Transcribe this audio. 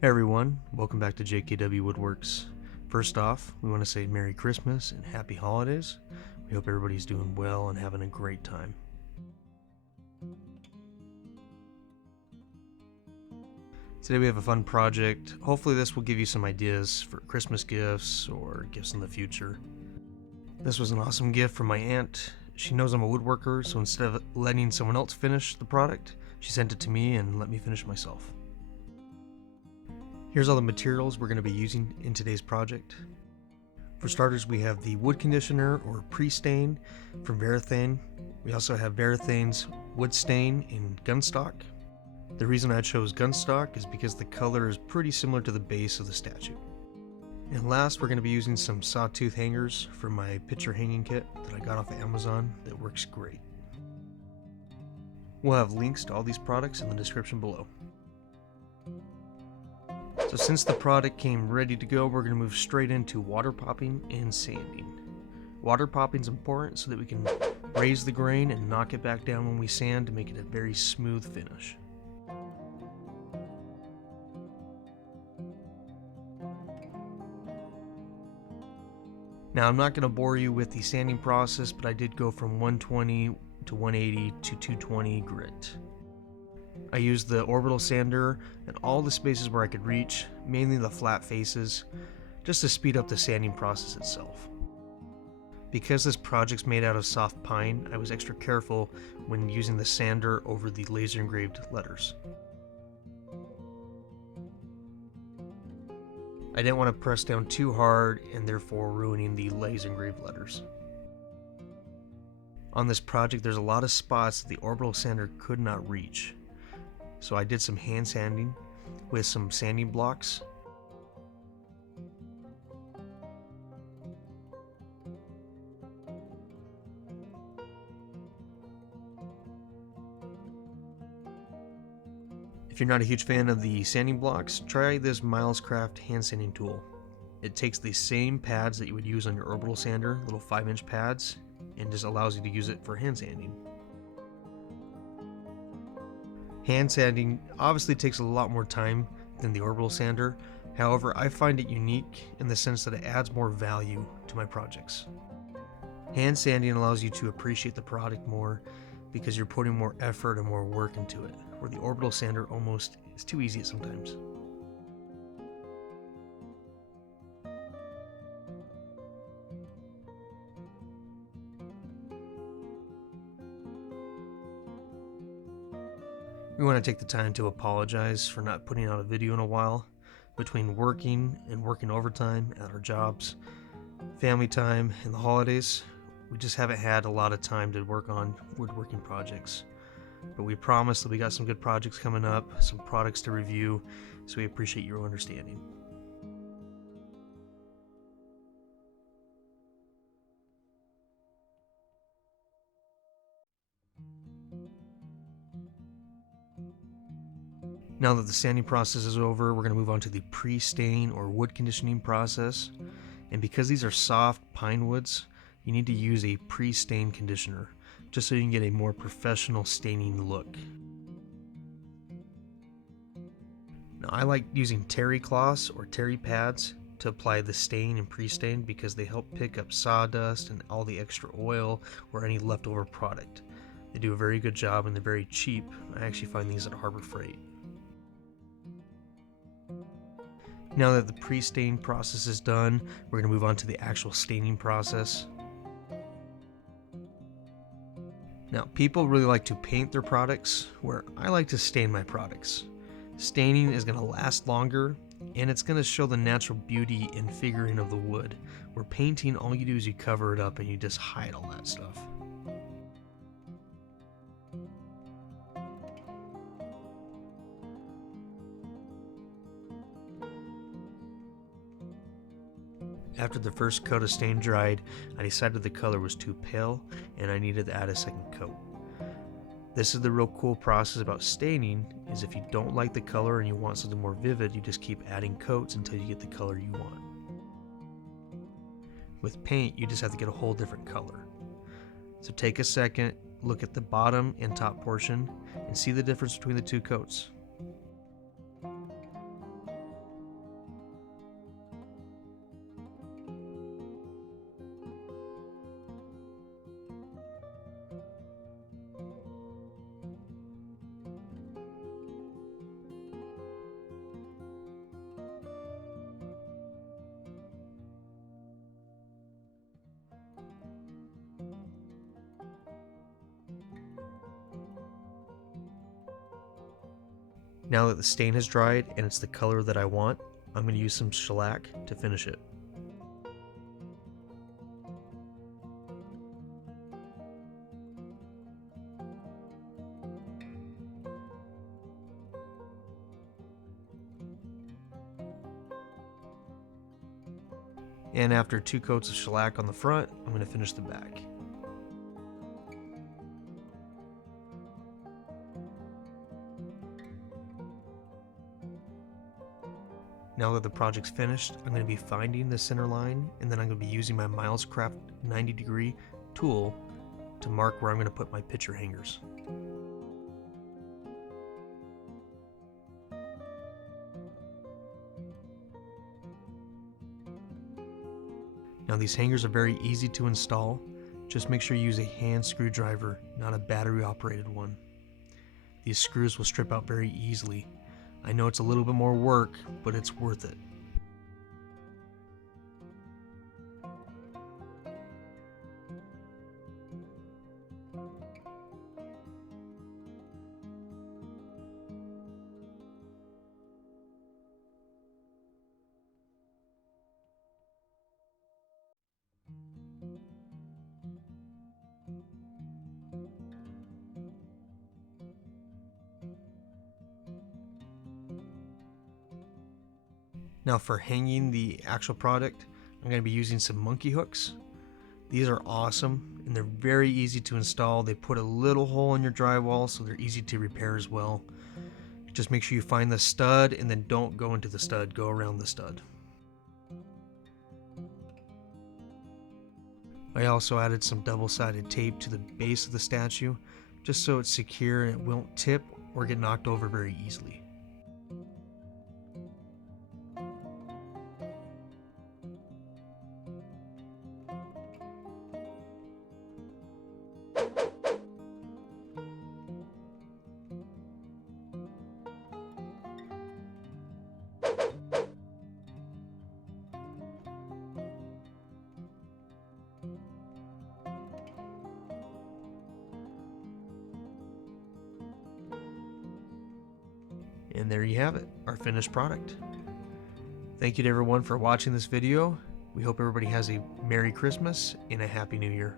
Hey everyone, welcome back to JKW Woodworks. First off, we want to say Merry Christmas and Happy Holidays. We hope everybody's doing well and having a great time. Today we have a fun project. Hopefully this will give you some ideas for Christmas gifts or gifts in the future. This was an awesome gift from my aunt. She knows I'm a woodworker, so instead of letting someone else finish the product, she sent it to me and let me finish myself. Here's all the materials we're going to be using in today's project. For starters, we have the wood conditioner or pre-stain from Varathane. We also have Varathane's wood stain in Gunstock. The reason I chose Gunstock is because the color is pretty similar to the base of the statue. And last, we're going to be using some sawtooth hangers from my picture hanging kit that I got off of Amazon that works great. We'll have links to all these products in the description below. So since the product came ready to go, we're going to move straight into water popping and sanding. Water popping is important so that we can raise the grain and knock it back down when we sand to make it a very smooth finish. Now I'm not going to bore you with the sanding process, but I did go from 120 to 180 to 220 grit. I used the orbital sander in all the spaces where I could reach, mainly the flat faces, just to speed up the sanding process itself. Because this project's made out of soft pine, I was extra careful when using the sander over the laser engraved letters. I didn't want to press down too hard and therefore ruining the laser engraved letters. On this project there's a lot of spots that the orbital sander could not reach. So I did some hand sanding with some sanding blocks. If you're not a huge fan of the sanding blocks, try this Milescraft hand sanding tool. It takes the same pads that you would use on your orbital sander, little 5-inch pads, and just allows you to use it for hand sanding. Hand sanding obviously takes a lot more time than the orbital sander. However, I find it unique in the sense that it adds more value to my projects. Hand sanding allows you to appreciate the product more because you're putting more effort and more work into it, where the orbital sander almost is too easy sometimes. We want to take the time to apologize for not putting out a video in a while. Between working and working overtime at our jobs, family time, and the holidays, we just haven't had a lot of time to work on woodworking projects. But we promise that we got some good projects coming up, some products to review, so we appreciate your understanding. Now that the sanding process is over, we're going to move on to the pre-stain or wood conditioning process. And because these are soft pine woods, you need to use a pre-stain conditioner, just so you can get a more professional staining look. Now I like using terry cloths or terry pads to apply the stain and pre-stain because they help pick up sawdust and all the extra oil or any leftover product. They do a very good job and they're very cheap. I actually find these at Harbor Freight. Now that the pre-stain process is done, we're going to move on to the actual staining process. Now, people really like to paint their products, where I like to stain my products. Staining is going to last longer, and it's going to show the natural beauty and figuring of the wood, where painting, all you do is you cover it up and you just hide all that stuff. After the first coat of stain dried, I decided the color was too pale and I needed to add a second coat. This is the real cool process about staining, is if you don't like the color and you want something more vivid, you just keep adding coats until you get the color you want. With paint, you just have to get a whole different color. So take a second, look at the bottom and top portion, and see the difference between the two coats. Now that the stain has dried and it's the color that I want, I'm going to use some shellac to finish it. And after 2 coats of shellac on the front, I'm going to finish the back. Now that the project's finished, I'm going to be finding the center line, and then I'm going to be using my Milescraft 90-degree tool to mark where I'm going to put my picture hangers. Now these hangers are very easy to install. Just make sure you use a hand screwdriver, not a battery operated one. These screws will strip out very easily. I know it's a little bit more work, but it's worth it. Now for hanging the actual product, I'm going to be using some monkey hooks. These are awesome and they're very easy to install. They put a little hole in your drywall, so they're easy to repair as well. Just make sure you find the stud and then don't go into the stud, go around the stud. I also added some double-sided tape to the base of the statue, just so it's secure and it won't tip or get knocked over very easily. And there you have it, our finished product. Thank you to everyone for watching this video. We hope everybody has a Merry Christmas and a Happy New Year.